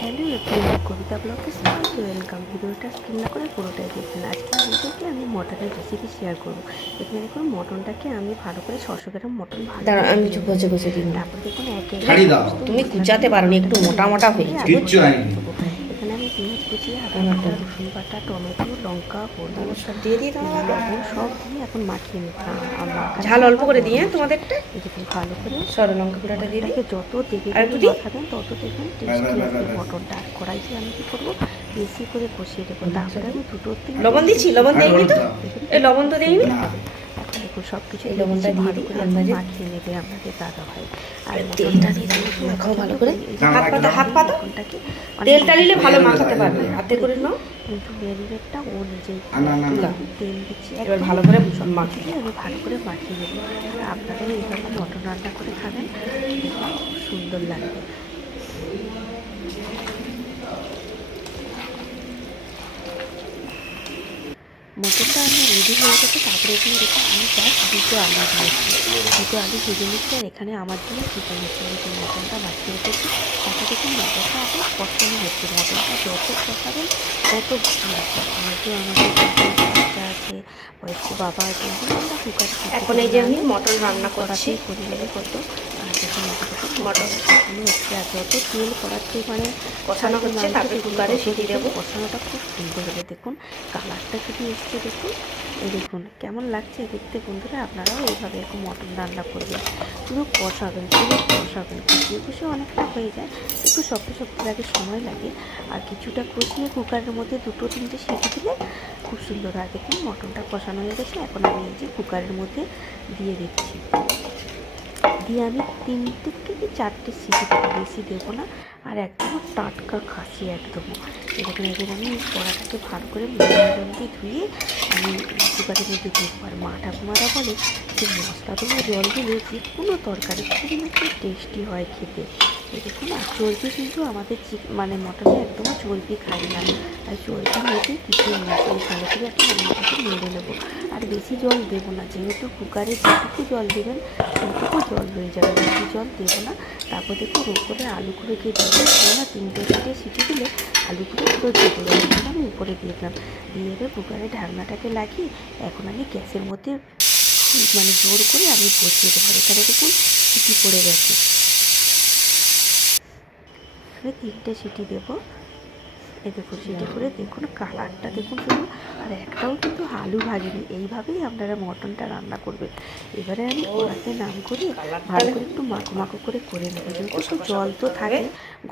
Hello everyone কবিতা ব্লগে স্বাগত welcome. ভিডিওটা স্কিন না করে পুরোটাই দেখবেন। আজকে ভিডিওতে আমি মটনের রেসিপি শেয়ার করব। এখানে দেখুন মটনটাকে আমি ভালো করে ছশো গ্রাম মটন ভালো দাঁড়া আমি কিছু বসে বসে দিন তারপর দেখুন একে তুমি কুচাতে পারো একটু মোটা মোটা হয়ে যায়। কুচি আদা বাটা রসুন বাটা টমেটো লঙ্কা হলুদ সব দিয়ে দিই তোমার লবণ সব দিয়ে এখন মাখিয়ে মাখার ঝাল অল্প করে দিয়ে তোমাদেরটা? এই দেখুন ভালো করে সরু লঙ্কা গুঁড়াটা দিয়ে দিই। যত দিই? মাখাবেন তত দেখবেন টেস্টি লাগবে। মটনটা আর কড়াইতে আমি কি করব? বেশি করে কষিয়ে দেবো। তারপরে আমি দুটো তিন লবণ দিচ্ছি? লবণ দেয়নি তো? এই লবণ তো দেয়নি না। এখন দেখুন সব কিছু এই লবণটা দিয়ে দিই, আন্দাজে। মাখিয়ে নেবে আপনাদের দাদা ভাই আর তেলটা দিয়ে দিই, মাখাও ভালো করে। হাত পাতা, হাত পাতা। তেলটা নিলে ভালো মাখাতে পারবে হাতে করে নাও কিন্তু মেরিনেটটা ও নিজেই না, না, না, না। তেল দিচ্ছি এবার ভালো করে মাখিয়ে আমি ভালো করে মাখিয়ে নেব আপনারা এইভাবে মটন রান্না করে খাবেন খুব সুন্দর লাগবে মটনটা আমি রেডি হয়ে গেছে তারপরে এখানে দেখুন আমি জাস্ট দুটো আলু দিয়েছি। দুটো আলু ভেজে নিচ্ছি আর এখানে আমার জন্য চিকেন হচ্ছে। দেখুন মটনটা বাছিয়ে রেখেছি তাতে দেখুন মটনটা এখন কষানো হচ্ছে। মটনটা যত কষাবেন তত ভালো লাগবে। আর যে আমাদের বাচ্চা আছে বয়স্ক বাবা আছে কুকার এখন এই যে আমি মটন রান্না করছি। করে কত আর দেখুন মটন। হচ্ছে আর যত তেল কড়াতে মানে কষানো হচ্ছে, তারপরে কুকারে সিটি দেবো। কষানোটা খুব সুন্দর হবে। দেখুন কালারটা শুধু এসছে দেখুন। দেখুন কেমন লাগছে দেখতে বন্ধুরা আপনারাও এইভাবে এরকম মটন রান্না করবেন। শুধু কষাবেন শুধু কষাবেন। কষিয়ে কষিয়ে অনেকটা হয়ে যায় একটু শক্ত শক্ত লাগে সময় লাগে। আর কিছুটা কষিয়ে কুকারের মধ্যে দুটো তিনটে সিটি দিলে খুব সুন্দর আর দেখুন মটনটা কষানো হয়ে গেছে। এখন আমি এই যে কুকারের মধ্যে দিয়ে দিচ্ছি। দিয়ে আমি তিনটে থেকে চারটে সিটি বেশি দেবো না। আর একদম টাটকা খাসি একদম। এরকম এবার আমি কড়াটাকে ভালো করে জল দিয়ে ধুয়ে আমি কুকারের মধ্যে দিয়ে আর মা ঠাকুমারা বলে যে মশলা দেওয়া জল দিলে যে কোনো তরকারি খুবই নাকি টেস্টি হয় খেতে। দেখুন, আর চর্বি কিন্তু আমাদের চিক- মানে মটনে একদম চর্বি খাই না। আর চর্বি মেটে কিছুই মশলা ভালো করে একটা রান্নাটাকে নেড়ে নেব। আর বেশি জল দেবো না, যেহেতু কুকারে যেটুকু জল দেবেন সেইটুকু জল রয়ে যাবে। বেশি জল দেবো না। তারপর দেখুন, উপরে আলুগুলোকে দেবো না তিনটে চারটে সিটি দিলে আলুগুলো পুরো আমি উপরে দিয়ে দিলাম। দিয়ে এবার কুকারের ঢাকনাটাকে লাগিয়ে এখন আমি গ্যাসের মধ্যে মানে জোর করে আমি বসিয়ে দেবো। এখানে দেখুন সিটি পড়ে গেছে। তিনটে সিটি দেবো। এই দেখুন, সিটি করে দেখুন, কালারটা দেখুন শুধু, আর একটাও কিন্তু আলু ভাজিনি। এইভাবেই আপনারা মটনটা রান্না করবেন। এবারে আমি কড়াতে নাম করে ভালো করে একটু মাখো মাখো করে করে নেব। যেহেতু একটু জল তো থাকে,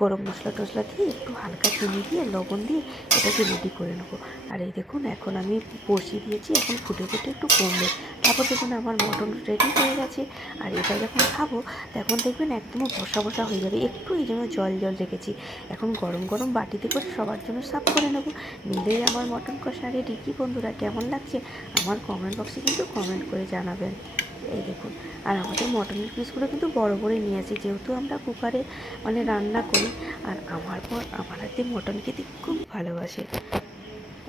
গরম মশলা টশলা দিয়ে একটু হালকা চিনি দিয়ে, লবণ দিয়ে এটাকে রেডি করে নেব। আর এই দেখুন, এখন আমি বসিয়ে দিয়েছি, এখন ফুটে ফুটে একটু কমবে। তারপর দেখুন আমার মটন রেডি হয়ে গেছে। আর এটা যখন খাব, তখন দেখবেন একদম বসা বসা হয়ে যাবে। একটু এই জন্য জল জল রেখেছি। এখন গরম গরম বাটিতে করে সবার জন্য সাফ করে নেব। নিলেই আমার মটন কষা রেডি কি বন্ধুরা, কেমন লাগছে? আমার কমেন্ট বক্সে কিন্তু কমেন্ট করে জানাবেন। এই দেখুন। আর আমাদের মটনের পিসগুলো কিন্তু বড় বড়ই নিয়ে আসি। যেহেতু আমরা কুকারে মানে রান্না করি, আর আমার পর আমার হাতে মটন খেতে খুব ভালোবাসে।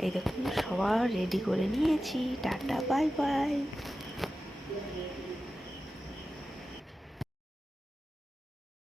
এই দেখুন সবার রেডি করে নিয়েছি। Tata bye bye